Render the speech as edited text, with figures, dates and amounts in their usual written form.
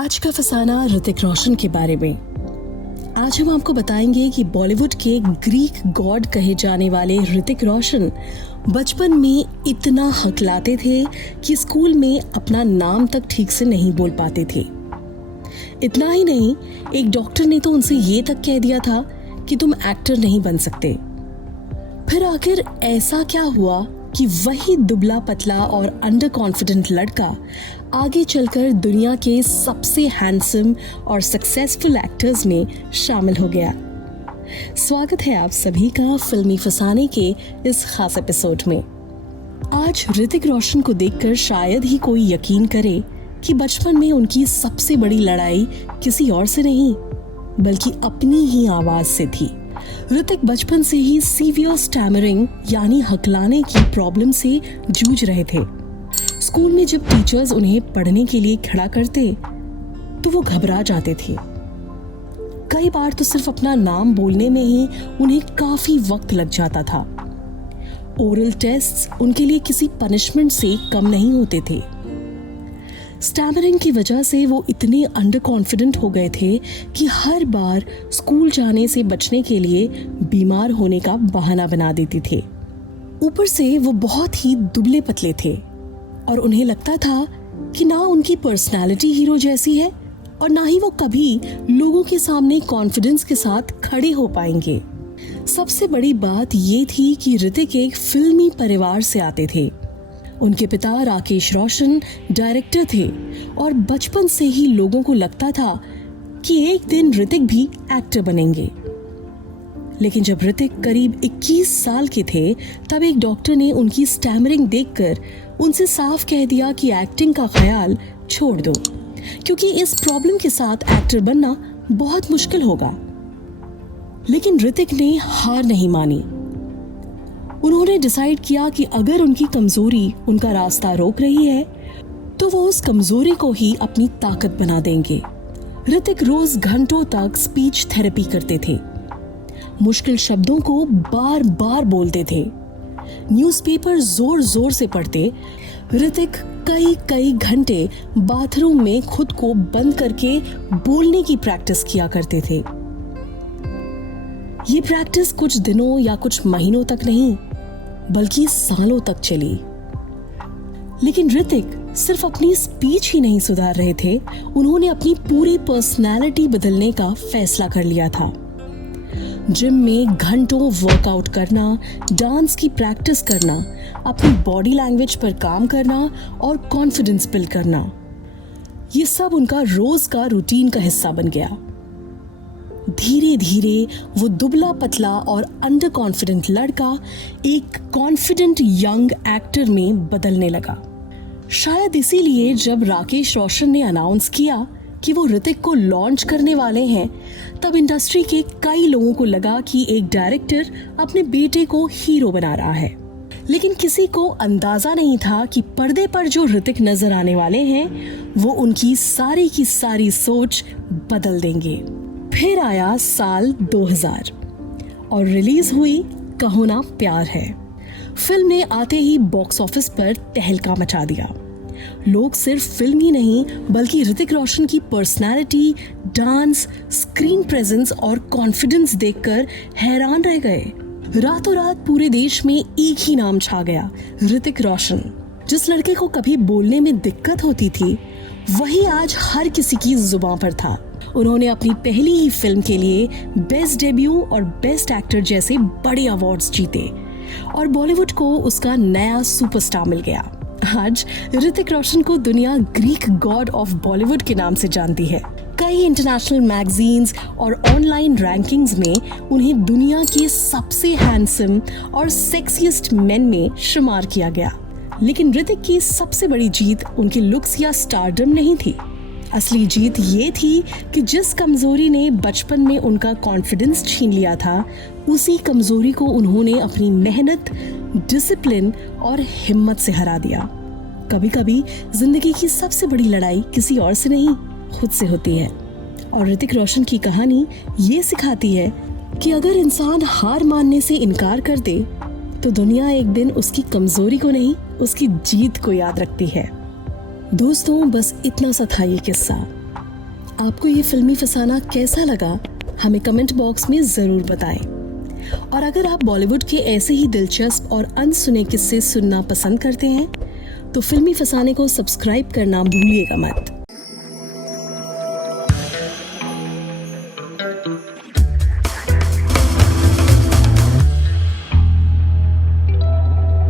आज का फसाना ऋतिक रोशन के बारे में। आज हम आपको बताएंगे कि बॉलीवुड के ग्रीक गॉड कहे जाने वाले ऋतिक रोशन बचपन में इतना हकलाते थे कि स्कूल में अपना नाम तक ठीक से नहीं बोल पाते थे। इतना ही नहीं, एक डॉक्टर ने तो उनसे ये तक कह दिया था कि तुम एक्टर नहीं बन सकते। फिर आखिर ऐसा क्या हुआ कि वही दुबला पतला और अंडर कॉन्फिडेंट लड़का आगे चलकर दुनिया के सबसे हैंडसम और सक्सेसफुल एक्टर्स में शामिल हो गया। स्वागत है आप सभी का फिल्मी फसाने के इस खास एपिसोड में। आज ऋतिक रोशन को देखकर शायद ही कोई यकीन करे कि बचपन में उनकी सबसे बड़ी लड़ाई किसी और से नहीं बल्कि अपनी ही आवाज से थी। ऋतिक बचपन से ही सीवियर स्टैमरिंग यानी हकलाने की प्रॉब्लम से जूझ रहे थे। स्कूल में जब टीचर्स उन्हें पढ़ने के लिए खड़ा करते तो वो घबरा जाते थे। कई बार तो सिर्फ अपना नाम बोलने में ही उन्हें काफी वक्त लग जाता था। ओरल टेस्ट्स उनके लिए किसी पनिशमेंट से कम नहीं होते थे। स्टैमरिंग की वजह से वो इतने अंडर कॉन्फिडेंट हो गए थे कि हर बार स्कूल जाने से बचने के लिए बीमार होने का बहाना बना देते थे। ऊपर से वो बहुत ही दुबले पतले थे और उन्हें लगता था कि ना उनकी पर्सनालिटी हीरो जैसी है और ना ही वो कभी लोगों के सामने कॉन्फिडेंस के साथ खड़े हो पाएंगे। सबसे बड़ी बात ये थी कि ऋतिक एक फिल्मी परिवार से आते थे। उनके पिता राकेश रोशन डायरेक्टर थे और बचपन से ही लोगों को लगता था कि एक दिन ऋतिक भी एक्टर बनेंगे। लेकिन जब ऋतिक करीब 21 साल के थे तब एक डॉक्टर ने उनकी स्टैमरिंग देखकर उनसे साफ कह दिया कि एक्टिंग का ख्याल छोड़ दो, क्योंकि इस प्रॉब्लम के साथ एक्टर बनना बहुत मुश्किल होगा। लेकिन ऋतिक ने हार नहीं मानी। उन्होंने डिसाइड किया कि अगर उनकी कमजोरी उनका रास्ता रोक रही है तो वो उस कमजोरी को ही अपनी ताकत बना देंगे। ऋतिक रोज घंटों तक स्पीच थेरेपी करते थे, मुश्किल शब्दों को बार बार बोलते थे, न्यूज़पेपर जोर जोर से पढ़ते। ऋतिक कई घंटे बाथरूम में खुद को बंद करके बोलने की प्रैक्टिस किया करते थे। ये प्रैक्टिस कुछ दिनों या कुछ महीनों तक नहीं बल्कि सालों तक चली। लेकिन ऋतिक सिर्फ अपनी स्पीच ही नहीं सुधार रहे थे, उन्होंने अपनी पूरी पर्सनालिटी बदलने का फैसला कर लिया था। जिम में घंटों वर्कआउट करना, डांस की प्रैक्टिस करना, अपनी बॉडी लैंग्वेज पर काम करना और कॉन्फिडेंस बिल्ड करना, ये सब उनका रोज का रूटीन का हिस्सा बन गया। धीरे धीरे वो दुबला पतला और अंडर कॉन्फिडेंट लड़का एक कॉन्फिडेंट यंग एक्टर में बदलने लगा। शायद इसीलिए जब राकेश रोशन ने अनाउंस किया कि वो ऋतिक को लॉन्च करने वाले हैं तब इंडस्ट्री के कई लोगों को लगा कि एक डायरेक्टर अपने बेटे को हीरो बना रहा है। लेकिन किसी को अंदाजा नहीं था कि पर्दे पर जो ऋतिक नजर आने वाले हैं वो उनकी सारी की सारी सोच बदल देंगे। फिर आया साल 2000 और रिलीज हुई कहो ना प्यार है। फिल्म ने आते ही बॉक्स ऑफिस पर तहलका मचा दिया। लोग सिर्फ फिल्म ही नहीं बल्कि ऋतिक रोशन की पर्सनालिटी, डांस, स्क्रीन प्रेजेंस और कॉन्फिडेंस देखकर हैरान रह गए। रातों रात पूरे देश में एक ही नाम छा गया, ऋतिक रोशन। जिस लड़के को कभी बोलने में दिक्कत होती थी वही आज हर किसी की जुबान पर था। उन्होंने अपनी पहली ही फिल्म के लिए बेस्ट डेब्यू और बेस्ट एक्टर जैसे बड़े अवार्ड्स जीते और बॉलीवुड को उसका नया सुपरस्टार मिल गया। आज ऋतिक रोशन को दुनिया ग्रीक गॉड ऑफ बॉलीवुड के नाम से जानती है। कई इंटरनेशनल मैगजीन्स और ऑनलाइन रैंकिंग्स में उन्हें दुनिया के सबसे हैंडसम और सेक्सीएस्ट मेन में शुमार किया गया। लेकिन ऋतिक की सबसे बड़ी जीत उनके लुक्स या स्टारडम नहीं थी। असली जीत ये थी कि जिस कमजोरी ने बचपन में उनका कॉन्फिडेंस छीन लिया था उसी कमजोरी को उन्होंने अपनी मेहनत, डिसिप्लिन और हिम्मत से हरा दिया। कभी कभी जिंदगी की सबसे बड़ी लड़ाई किसी और से नहीं खुद से होती है और ऋतिक रोशन की कहानी ये सिखाती है कि अगर इंसान हार मानने से इनकार कर दे तो दुनिया एक दिन उसकी कमजोरी को नहीं उसकी जीत को याद रखती है। दोस्तों, बस इतना सा था ये किस्सा। आपको ये फिल्मी फसाना कैसा लगा हमें कमेंट बॉक्स में ज़रूर बताएं। और अगर आप बॉलीवुड के ऐसे ही दिलचस्प और अनसुने किस्से सुनना पसंद करते हैं तो फिल्मी फसाने को सब्सक्राइब करना भूलिएगा मत।